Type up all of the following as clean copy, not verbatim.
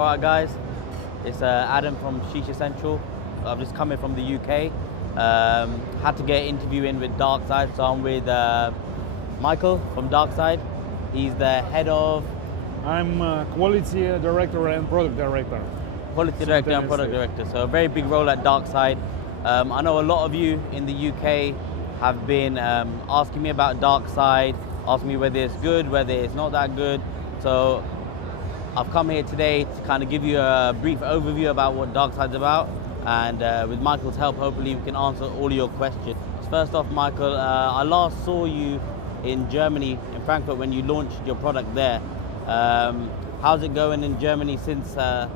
Alright guys, it's Adam from Shisha Central. I've just come in from the UK. Had to get an interview in with Darkside, so I'm with Michael from Darkside. He's the head of... I'm quality director and product director. Quality director and product director, so a very big role at Darkside. I know a lot of you in the UK have been asking me about Darkside, asking me whether it's good, whether it's not that good. So I've come here today to kind of give you a brief overview about what Darkside's about, and with Michael's help, hopefully we can answer all your questions. First off, Michael, I last saw you in Germany, in Frankfurt, when you launched your product there. How's it going in Germany since I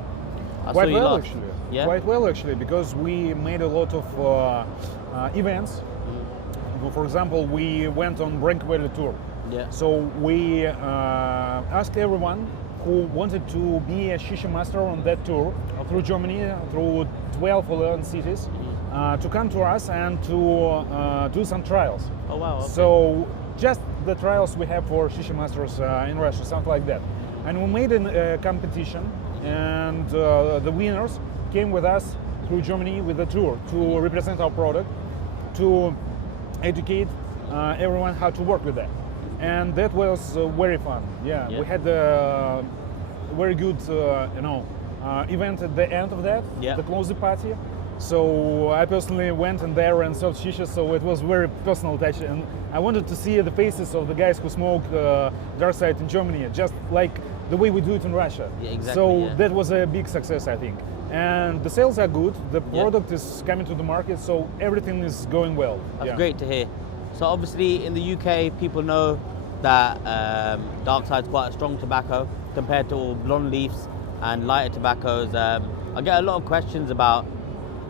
saw you last? Actually. Yeah? Quite well, actually, because we made a lot of events. For example, we went on Brink Valley tour. Yeah. So we asked everyone who wanted to be a Shisha master on that tour through Germany, through 12 or 11 cities, to come to us and to do some trials. Oh wow. Okay. So just the trials we have for Shisha masters in Russia, something like that. And we made a competition, and the winners came with us through Germany with the tour to represent our product, to educate everyone how to work with that. And that was very fun. Yeah, we had a very good, event at the end of that, the closing party. So I personally went in there and served shisha, so it was very personal touch. And I wanted to see the faces of the guys who smoke Darkside in Germany, just like the way we do it in Russia. Yeah, exactly. So that was a big success, I think. And the sales are good, the product is coming to the market, so everything is going well. That's great to hear. So obviously in the UK, people know that Darkside's quite a strong tobacco compared to all blonde leafs and lighter tobaccos. I get a lot of questions about,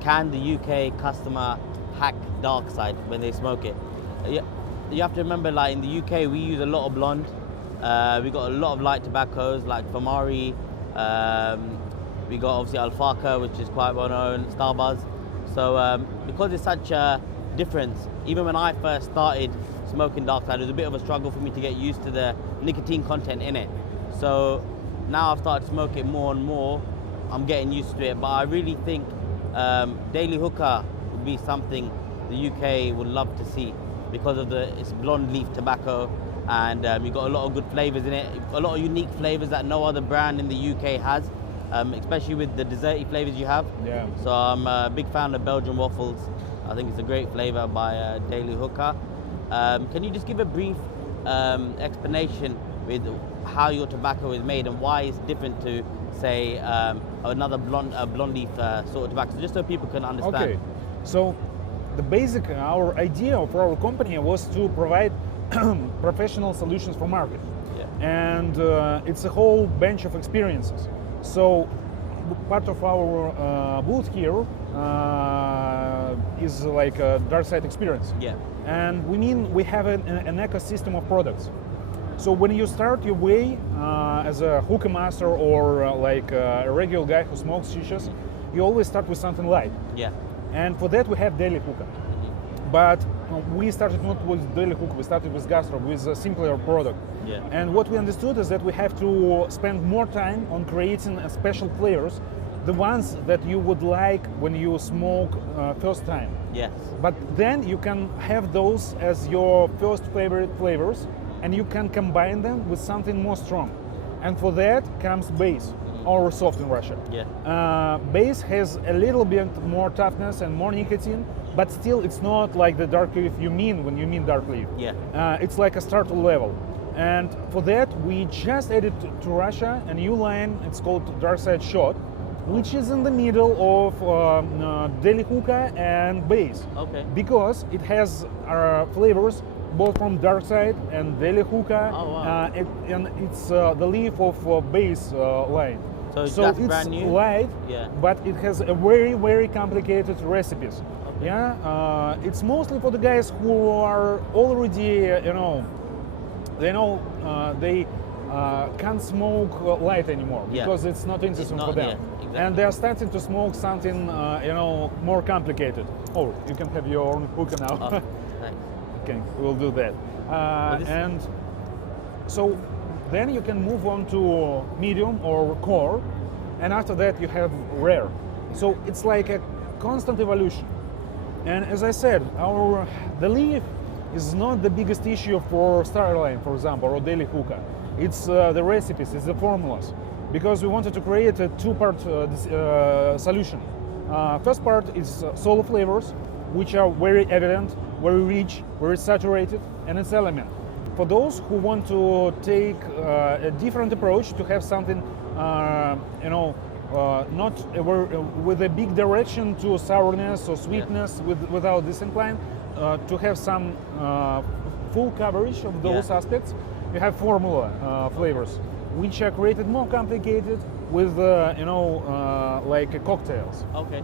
can the UK customer hack Darkside when they smoke it? You have to remember, like in the UK, we use a lot of blonde. We got a lot of light tobaccos like Famari. We got obviously Alfaka, which is quite well known, Starbuzz. So because it's such a difference, even when I first started smoking Darkside, it was a bit of a struggle for me to get used to the nicotine content in it. So now I've started smoking it more and more, I'm getting used to it. But I really think daily hookah would be something the UK would love to see because of its blonde leaf tobacco, and you've got a lot of good flavors in it, a lot of unique flavors that no other brand in the UK has. Especially with the desserty flavors you have. Yeah. So I'm a big fan of Belgian waffles. I think it's a great flavor by Daily Hookah. Can you just give a brief explanation with how your tobacco is made and why it's different to, say, another blonde leaf sort of tobacco, just so people can understand? Okay. So our idea for our company was to provide professional solutions for market. Yeah. And it's a whole bunch of experiences. So part of our booth here is like a Darkside experience. Yeah. And we have an ecosystem of products. So when you start your way as a hookah master or like a regular guy who smokes shishas, you always start with something light. Yeah. And for that we have daily hookah. But we started not with daily hookah, we started with gastro, with a simpler product. Yeah. And what we understood is that we have to spend more time on creating special flavors, the ones that you would like when you smoke first time. Yes. But then you can have those as your first favorite flavors, and you can combine them with something more strong. And for that comes base, or soft in Russia. Yeah. Base has a little bit more toughness and more nicotine, but still it's not like the dark leaf you mean when you mean dark leaf. Yeah. It's like a starter level. And for that, we just added to Russia a new line, it's called Darkside Shot, which is in the middle of daily hookah and base. Okay. Because it has flavors both from Darkside and daily hookah. Oh, wow. And it's the leaf of base line. So that's brand new? Light, Yeah. but it has a very, very complicated recipes. Okay. Yeah, it's mostly for the guys who are already, they can't smoke light anymore because it's not interesting for them. Yeah, exactly. And they are starting to smoke something, more complicated. Oh, you can have your own hookah now. Oh, thanks. Okay, we'll do that. And so then you can move on to medium or core, and after that you have rare. So it's like a constant evolution. And as I said, the leaf is not the biggest issue for Starline, for example, or Daily Hookah. It's the recipes, it's the formulas, because we wanted to create a two-part solution. First part is solo flavors, which are very evident, very rich, very saturated, and it's element. For those who want to take a different approach, to have something, not with a big direction to sourness or sweetness, without disincline, to have some full coverage of those aspects, you have formula flavors, which are created more complicated with, like cocktails. Okay.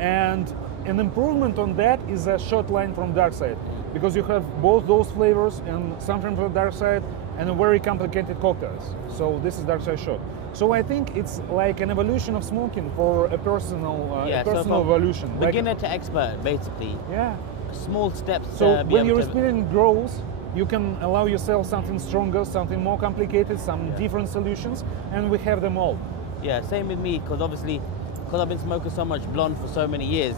And an improvement on that is a shot line from Darkside, because you have both those flavors and something from Darkside and a very complicated cocktails. So this is Darkside shot. So I think it's like an evolution of smoking for a personal, evolution. Beginner to expert, basically. Yeah. Small steps. So when your experience grows, you can allow yourself something stronger, something more complicated, some different solutions, and we have them all. Yeah, same with me, because obviously, because I've been smoking so much blonde for so many years,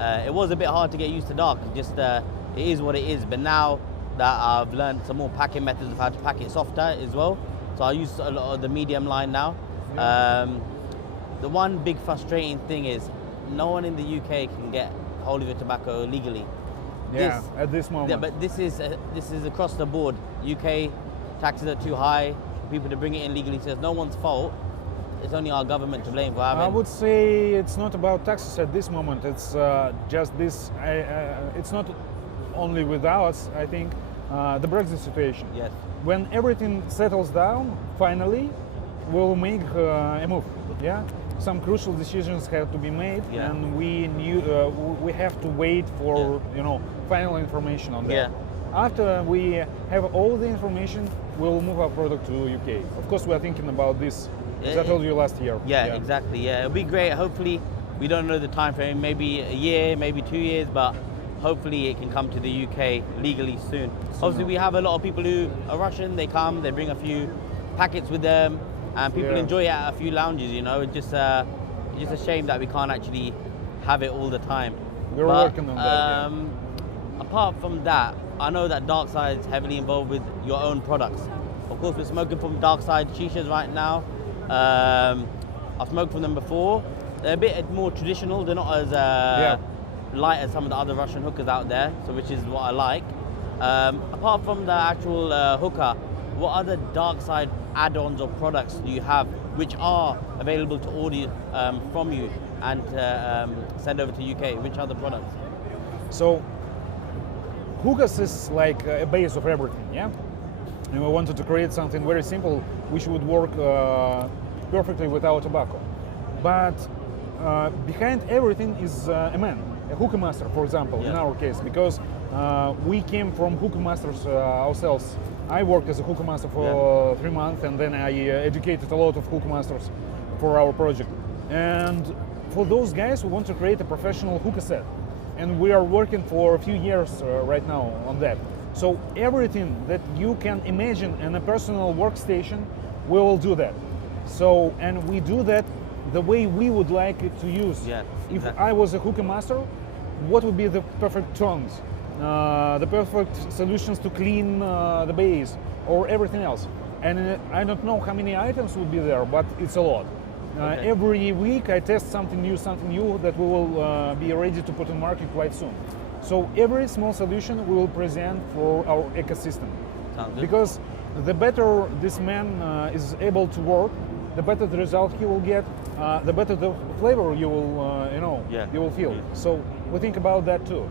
it was a bit hard to get used to dark. Just it is what it is. But now that I've learned some more packing methods of how to pack it softer as well, so I use a lot of the medium line now. Yeah. The one big frustrating thing is no one in the UK can get hold of your tobacco legally. Yeah, at this moment. Yeah, but this is across the board. UK taxes are too high for people to bring it in legally. So it's no one's fault. It's only our government to blame for having. I would say it's not about taxes at this moment. It's just this. It's not only with us. I think the Brexit situation. Yes. When everything settles down, finally, we'll make a move. Yeah. Some crucial decisions have to be made, and we have to wait for final information on that. Yeah. After we have all the information, we'll move our product to UK. Of course, we are thinking about this, as I told you last year. Yeah, exactly. Yeah, it'll be great. Hopefully, we don't know the time frame. Maybe a year, maybe 2 years, but hopefully it can come to the UK legally soon. Obviously, we have a lot of people who are Russian. They come, they bring a few packets with them, and people enjoy it at a few lounges. It's just a shame that we can't actually have it all the time. We're working on that. Apart from that, I know that Darkside is heavily involved with your own products. Of course, we're smoking from Darkside Shishas right now. I've smoked from them before. They're a bit more traditional. They're not as light as some of the other Russian hookahs out there, so which is what I like. Apart from the actual hookah, what other Darkside add-ons or products do you have which are available to order from you and send over to UK? Which other products? So, Hookahs is like a base of everything, yeah? And we wanted to create something very simple which would work perfectly with our tobacco. But behind everything is a man, a hookah master, for example, in our case, because we came from hookah masters ourselves. I worked as a hookah master for 3 months, and then I educated a lot of hookah masters for our project. And for those guys, we want to create a professional hookah set. And we are working for a few years right now on that. So everything that you can imagine in a personal workstation, we will do that. So, and we do that the way we would like it to use. Yeah, exactly. If I was a hookah master, what would be the perfect tones? The perfect solutions to clean the base or everything else. And I don't know how many items would be there, but it's a lot. Every week I test something new that we will be ready to put on market quite soon. So every small solution we will present for our ecosystem. Sounds good. Because the better this man is able to work, the better the result he will get, the better the flavor you will, you will feel. So we think about that too.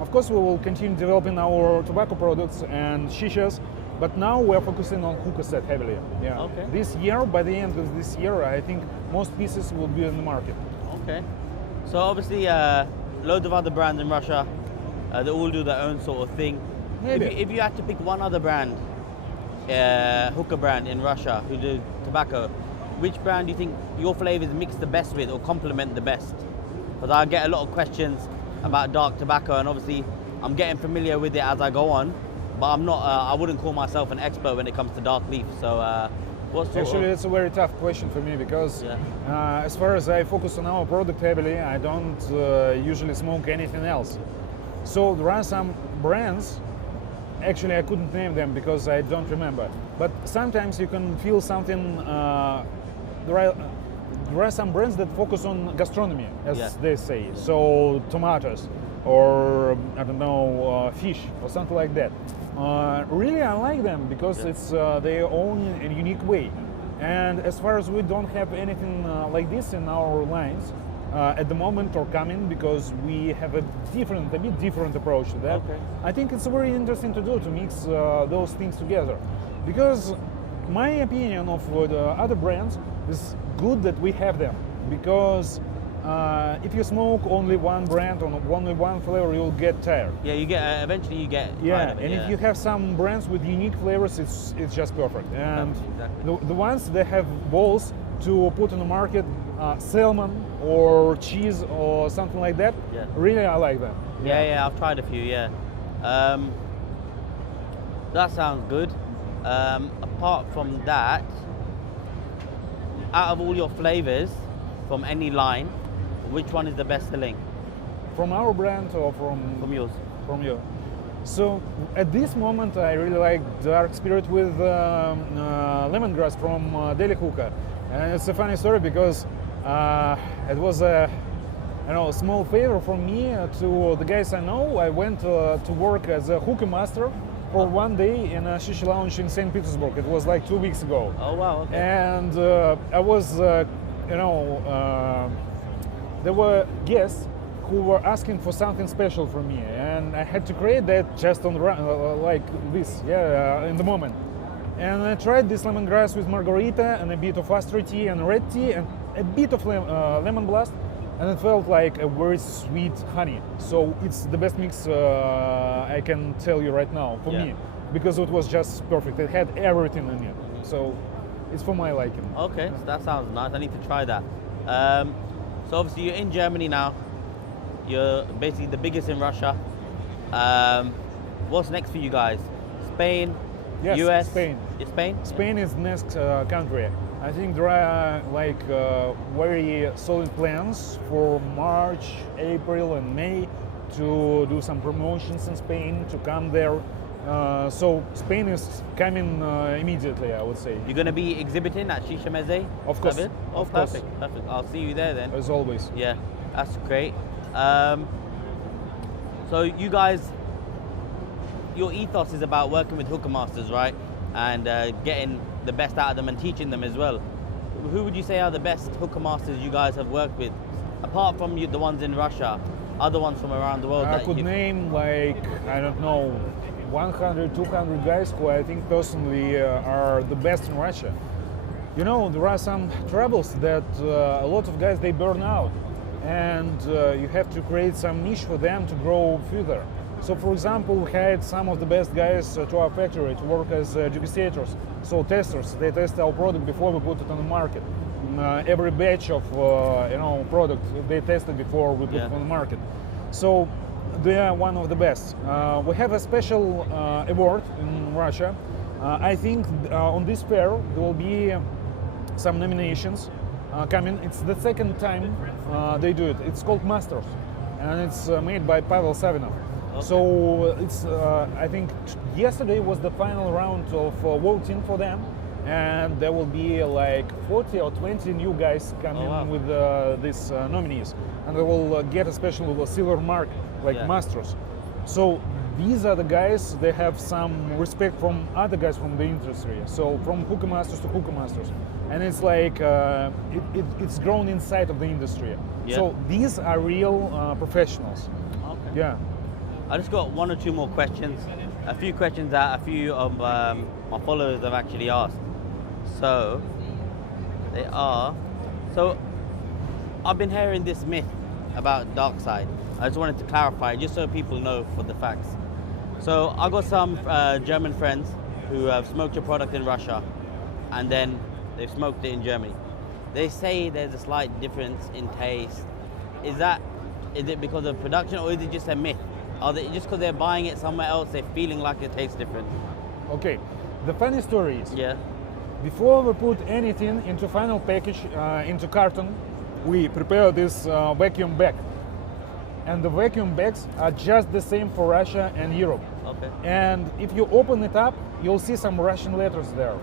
Of course, we will continue developing our tobacco products and shishas, but now we are focusing on hookah set heavily. Yeah. Okay. This year, by the end of this year, I think most pieces will be in the market. Okay. So obviously, loads of other brands in Russia, they all do their own sort of thing. Maybe. If you had to pick one other brand, hookah brand in Russia who do tobacco, which brand do you think your flavors mix the best with or complement the best? Because I get a lot of questions about dark tobacco, and obviously I'm getting familiar with it as I go on, but I'm not. I wouldn't call myself an expert when it comes to dark leaf. So What sort Actually, of? it's a very tough question for me because as far as I focus on our product heavily, I don't usually smoke anything else. So there are some brands, actually I couldn't name them because I don't remember, but sometimes you can feel something, there are some brands that focus on gastronomy, as they say, so tomatoes or I don't know, fish or something like that. Really I like them because it's their own and unique way. And as far as we don't have anything like this in our lines at the moment or coming, because we have a bit different approach to that. Okay. I think it's very interesting to do, to mix those things together. Because my opinion of the other brands is good that we have them, because if you smoke only one brand or only one flavor, you'll get tired. Yeah, you get eventually you get Yeah, tired of it, and if you have some brands with unique flavors, it's just perfect. And Exactly. the ones that have balls to put on the market, salmon or cheese or something like that, really I like them. Yeah, I've tried a few. Yeah, that sounds good. Apart from that, out of all your flavors from any line, which one is the best selling? From our brand or From yours? From you. So at this moment, I really like Dark Spirit with lemongrass from Delhi Hookah, and it's a funny story because it was a small favor from me to the guys I know. I went to work as a hookah master for one day in a Shisha lounge in St. Petersburg. It was like 2 weeks ago. Oh wow! Okay. And I was, there were guests who were asking for something special from me, and I had to create that just on like this, in the moment. And I tried this lemongrass with margarita and a bit of astro tea and red tea and a bit of lemon blast, and it felt like a very sweet honey. So it's the best mix I can tell you right now for me, because it was just perfect. It had everything in it. So it's for my liking. Okay, so that sounds nice. I need to try that. So obviously you're in Germany now. You're basically the biggest in Russia. What's next for you guys? Spain? Yes, US? Spain. Spain? Spain is next country. I think there are like very solid plans for March, April, and May to do some promotions in Spain, to come there. So Spain is coming immediately, I would say. You're going to be exhibiting at Shisha Meze? Of course. Oh, Of course. perfect. Perfect. I'll see you there then. As always. Yeah, that's great. So you guys, your ethos is about working with hookah masters, right? And getting the best out of them and teaching them as well. Who would you say are the best hookah masters you guys have worked with? Apart from the ones in Russia, other ones from around the world? I could name like, I don't know, 100, 200 guys who I think personally are the best in Russia. You know, there are some troubles that a lot of guys, they burn out. And you have to create some niche for them to grow further. So for example, we had some of the best guys to our factory to work as degustators, so testers. They test our product before we put it on the market. Every batch of product they tested before we put it on the market. So they are one of the best. We have a special award in Russia. I think on this fair there will be some nominations coming. It's the second time they do it. It's called Masters, and it's made by Pavel Savinov. Okay. So it's I think yesterday was the final round of voting for them, and there will be like 40 or 20 new guys coming with these nominees, and they will get a special silver mark like Masters. So these are the guys, they have some respect from other guys from the industry. So from hookah masters to hookah masters. And it's like, it's grown inside of the industry. Yeah. So these are real professionals. Okay. Yeah. I just got one or two more questions. A few questions that a few of my followers have actually asked. So, I've been hearing this myth about Darkside. I just wanted to clarify, just so people know for the facts. So I got some German friends who have smoked your product in Russia, and then they've smoked it in Germany. They say there's a slight difference in taste. Is it because of production, or is it just a myth? Are they just because they're buying it somewhere else, they're feeling like it tastes different? Okay, the funny story is, Before we put anything into final package, into carton, we prepare this vacuum bag. And the vacuum bags are just the same for Russia and Europe. Okay. And if you open it up, you'll see some Russian letters there.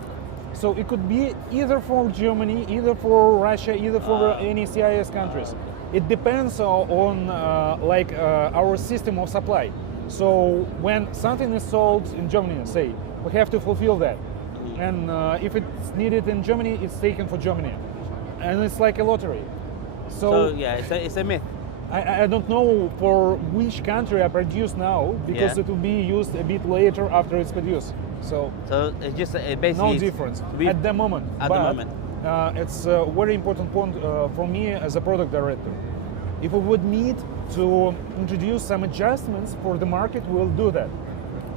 So it could be either for Germany, either for Russia, either for any CIS countries. It depends on our system of supply. So when something is sold in Germany, say, we have to fulfill that. And if it's needed in Germany, it's taken for Germany. And it's like a lottery. So yeah, it's a myth. I don't know for which country I produce now, because it will be used a bit later after it's produced. So it's just basically no difference at the moment. At the moment, it's a very important point for me as a product director. If we would need to introduce some adjustments for the market, we'll do that.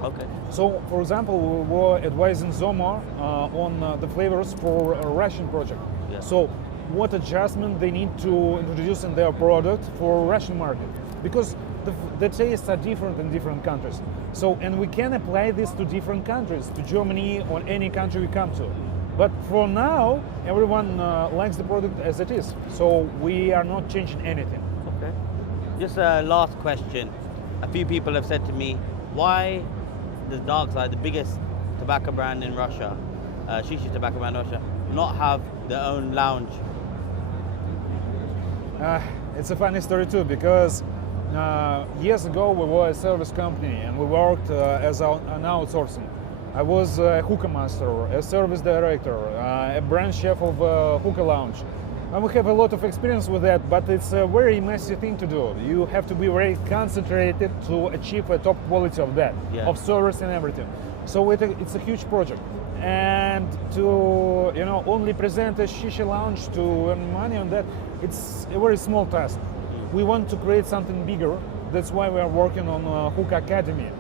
Okay. So, for example, we were advising Zoma on the flavors for a Russian project. Yeah. So, what adjustment they need to introduce in their product for Russian market, because the tastes are different in different countries. So, and we can apply this to different countries, to Germany or any country we come to. But for now, everyone likes the product as it is. So we are not changing anything. Okay. Just a last question. A few people have said to me, why does Darkside, the biggest tobacco brand in Russia, Shisha tobacco brand in Russia, not have their own lounge? It's a funny story too, because years ago we were a service company and we worked as an outsourcing. I was a hookah master, a service director, a brand chef of a hookah lounge. And we have a lot of experience with that, but it's a very messy thing to do. You have to be very concentrated to achieve a top quality of that, of service and everything. So it's a huge project. And to only present a shisha lounge to earn money on that, it's a very small task. We want to create something bigger. That's why we are working on Hookah Academy,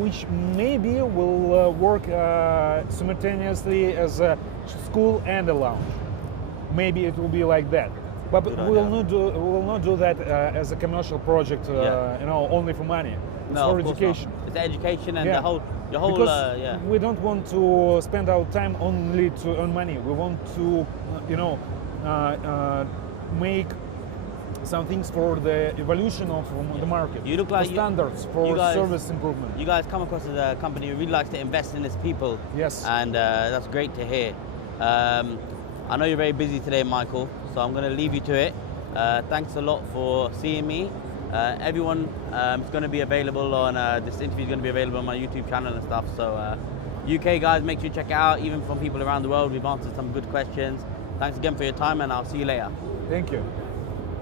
which maybe will work simultaneously as a school and a lounge. Maybe it will be like that. But we will not do that as a commercial project, only for money. It's for education. It's education and the whole. Because we don't want to spend our time only to earn money. We want to, make some things for the evolution of the market. You look like for standards, for service improvement. You guys come across as a company who really likes to invest in its people. Yes. And that's great to hear. I know you're very busy today, Michael, so I'm going to leave you to it. Thanks a lot for seeing me. Everyone is going to be available on, this interview is going to be available on my YouTube channel and stuff. So UK guys, make sure you check it out. Even from people around the world, we've answered some good questions. Thanks again for your time, and I'll see you later. Thank you.